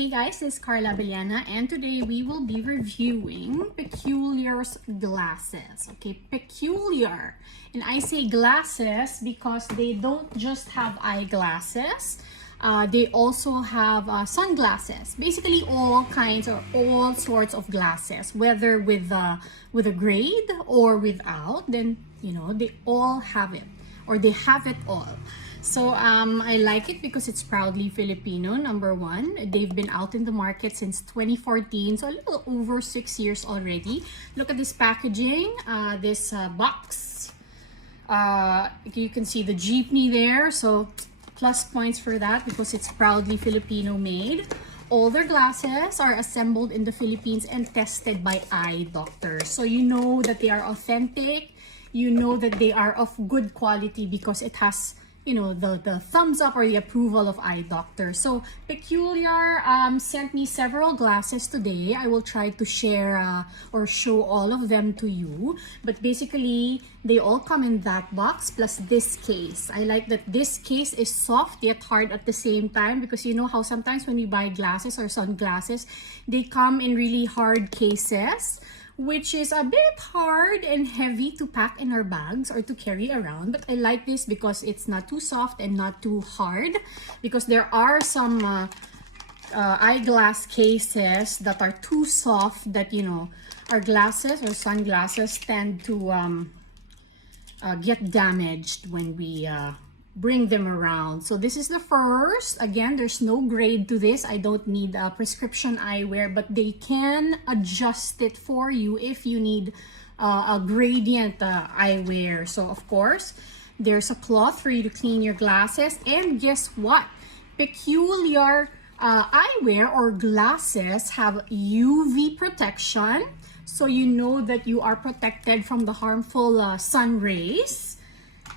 Hey guys, this is Carla Abellana and today we will be reviewing Peculiar's glasses. Okay, Peculiar. And I say glasses because they don't just have eyeglasses. They also have sunglasses. Basically all kinds or all sorts of glasses, whether with a grade or without, then you know they all have it or they have it all. So I like it because it's proudly Filipino, number one. They've been out in the market since 2014, so a little over 6 years already. Look at this packaging, this box. You can see the jeepney there, so plus points for that because it's proudly Filipino made. All their glasses are assembled in the Philippines and tested by eye doctors. So you know that they are authentic, you know that they are of good quality because it has, you know, the thumbs up or the approval of eye doctor. So Peculiar sent me several glasses today. I will try to share or show all of them to you, but basically they all come in that box plus this case. I like that this case is soft yet hard at the same time, because you know how sometimes when we buy glasses or sunglasses, they come in really hard cases, which is a bit hard and heavy to pack in our bags or to carry around. But I like this because it's not too soft and not too hard, because there are some eyeglass cases that are too soft that, you know, our glasses or sunglasses tend to get damaged when we bring them around. So this is the first. Again, there's no grade to this. I don't need a prescription eyewear, but they can adjust it for you if you need a gradient eyewear. So of course, there's a cloth for you to clean your glasses. And guess what? Peculiar eyewear or glasses have UV protection. So you know that you are protected from the harmful sun rays.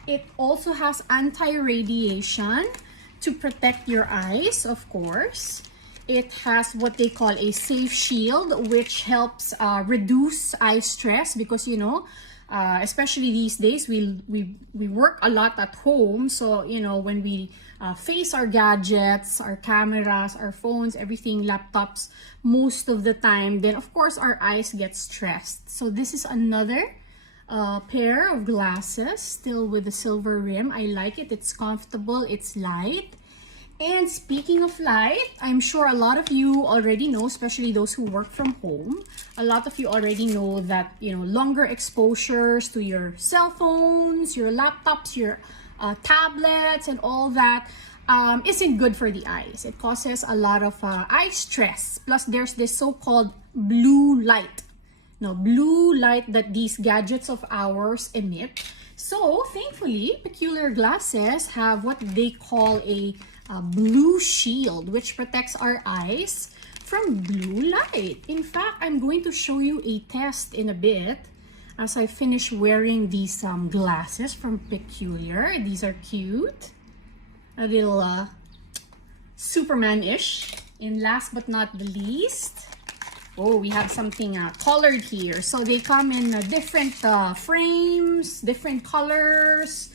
It also has anti-radiation to protect your eyes, of course. It has what they call a safe shield, which helps reduce eye stress, because you know, especially these days, we work a lot at home. So you know, when we face our gadgets, our cameras, our phones, everything, laptops, most of the time, then of course our eyes get stressed. So this is another pair of glasses, still with the silver rim. I like it. It's comfortable, it's light. And speaking of light, I'm sure a lot of you already know, especially those who work from home, a lot of you already know that, you know, longer exposures to your cell phones, your laptops, your tablets and all that isn't good for the eyes. It causes a lot of eye stress. Plus there's this so-called blue light. Now, blue light that these gadgets of ours emit. So, thankfully, Peculiar glasses have what they call a blue shield, which protects our eyes from blue light. In fact, I'm going to show you a test in a bit as I finish wearing these glasses from Peculiar. These are cute. A little Superman-ish. And last but not the least, oh, we have something colored here. So they come in different frames, different colors.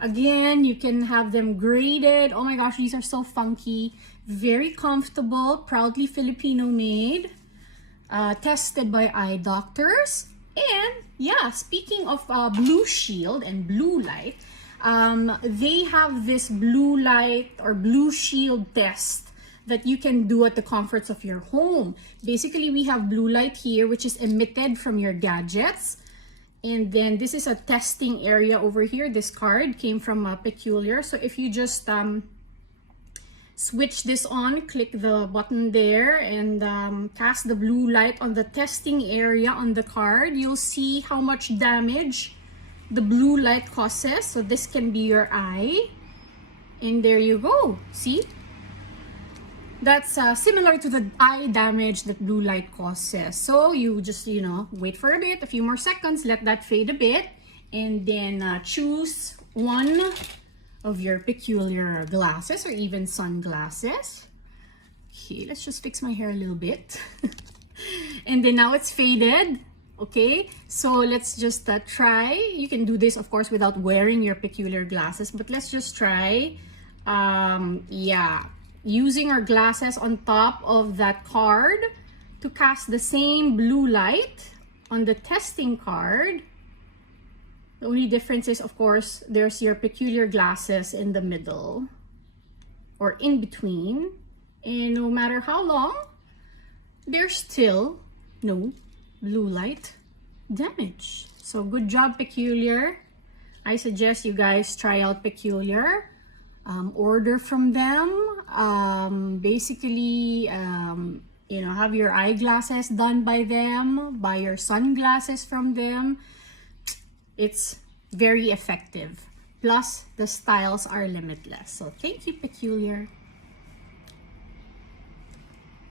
Again, you can have them graded. Oh my gosh, these are so funky. Very comfortable, proudly Filipino made, tested by eye doctors. And yeah, speaking of blue shield and blue light, they have this blue light or blue shield test that you can do at the comforts of your home. Basically, we have blue light here, which is emitted from your gadgets. And then this is a testing area over here. This card came from Peculiar. So if you just switch this on, click the button there and cast the blue light on the testing area on the card, you'll see how much damage the blue light causes. So this can be your eye. And there you go. See? That's similar to the eye damage that blue light causes. So you just, you know, wait for a bit, a few more seconds, let that fade a bit, and then choose one of your Peculiar glasses or even sunglasses. Okay, let's just fix my hair a little bit. And then now it's faded. Okay, so let's just try. You can do this, of course, without wearing your Peculiar glasses, but let's just try. Yeah. using our glasses on top of that card to cast the same blue light on the testing card. The only difference is, of course, there's your peculiar glasses in the middle or in between. And no matter how long, there's still no blue light damage. So good job, Peculiar. I suggest you guys try out Peculiar. Order from them. Basically, you know, have your eyeglasses done by them. Buy your sunglasses from them. It's very effective. Plus, the styles are limitless. So thank you, Peculiar.